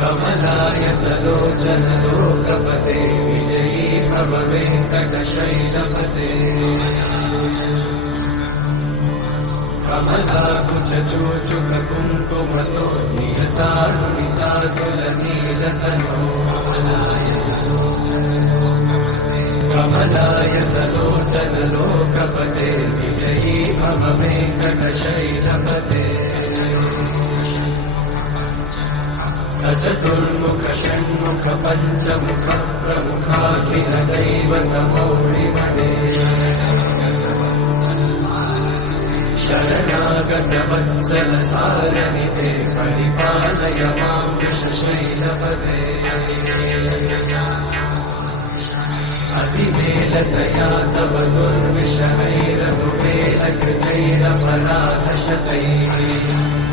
कमलायतलोचन लोकपते विजयी भव वेङ्कटशैलपते कमलाकुचूचुक कुङ्कुमतो नियतारुणितातुलनीलतनो कमलायतलोचन लोकपते विजयी भव वेङ्कटशैलपते सचतुर्मुख षण्मुख पञ्चमुख प्रमुखाखिल दैवतमौलिमणे शरणागत वत्सल सारनिधे परिपालय मां वृषशैलपते अतिवेलतया तव दुर्विषहैरनुवेलकृतैरपराधशतैः